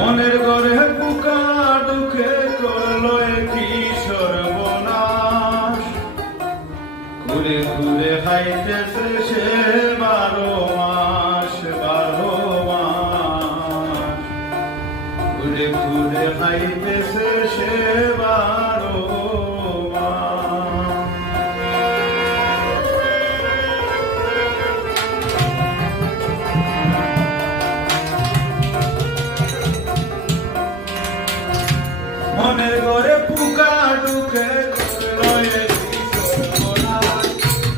মনের ঘরে পোকা ঢুকে করলো কি সর্বনাশ, ঘুরে ঘুরে হাইতেছে সে 12 মাস, 12 মাস, ঘুরে ঘুরে হাইতেছে সে 12 মাস। মনের ঘরে পোকা ঢুকে করলো কি সর্বনাশ,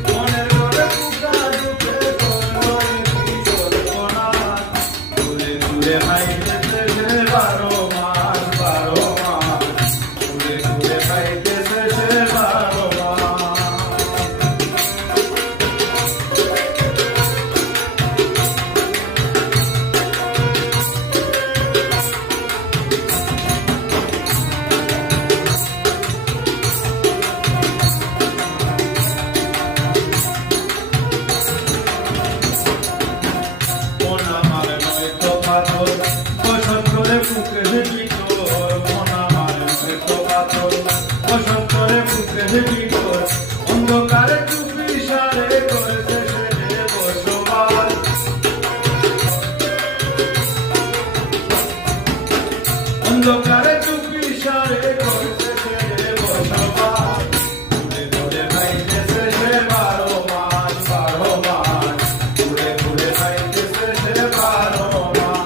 মনের ঘরে পোকা ঢুকে করলো কি সর্বনাশ, ঘুরে ঘুরে হাইতেছে সে 12 মাস, 12 মাস, ঘুরে ঘুরে হাইতেছে সে 12 মাস। বসত করে বুকের ভিতর, মন আমার হয়তো পাথর, বসত করে বুকের ভিতর, অন্ধকারে চুপি সারে করেছে সে বসবাস, অন্ধকারে চুপি সারে করেছে সে বসবাস, ঘুরে ঘুরে হাইতেছে সে 12 মাস, 12 মাস, ঘুরে ঘুরে হাইতেছে সে 12 মাস।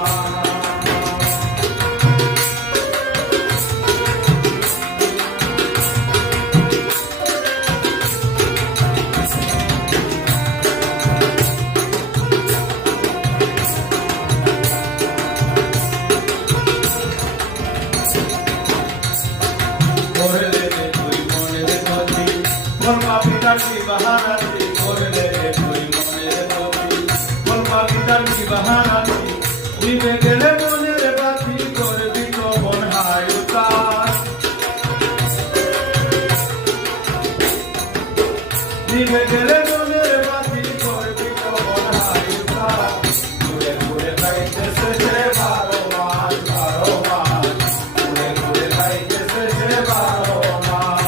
করলে তুই মনের গতি, বল পাপিটার কি বাহানাতি, করলে তুই মনের গতি, বল পাপিটার কি বাহানাতি, নিভে গেলে মনের বাতি, করবি তো মন হায় উতাস, নিভে গেলে মনের বাতি, করবি তো মন হায় উতাস, ঘুরে ঘুরে খাইতেছে সে 12 মাস, 12 মাস, ঘুরে ঘুরে খাইতেছে সে 12 মাস।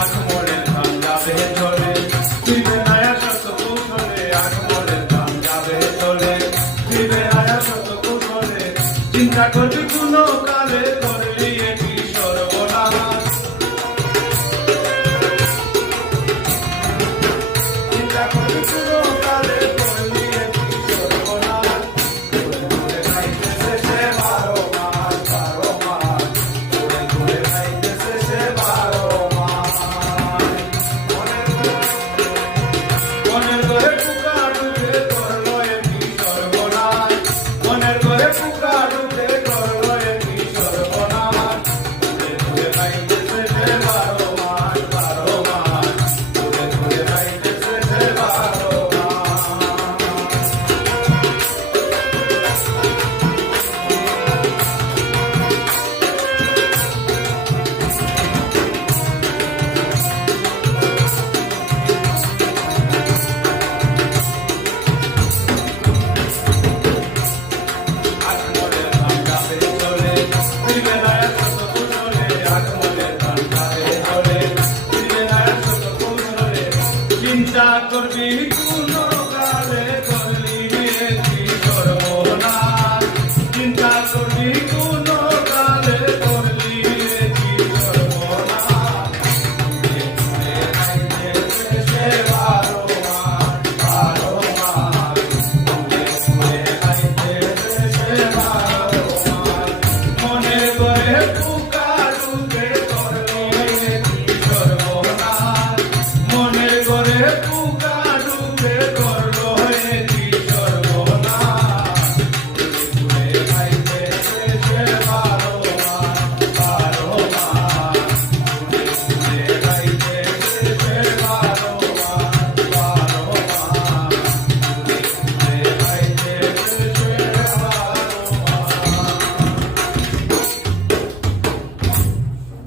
আখমোরের ধান যাবে চলে, দিবে আয়া শত কৌশলে, আখমোরের ধান যাবে চলে, দিবে আয়া শত কৌশলে, চিন্তা করবি কোনো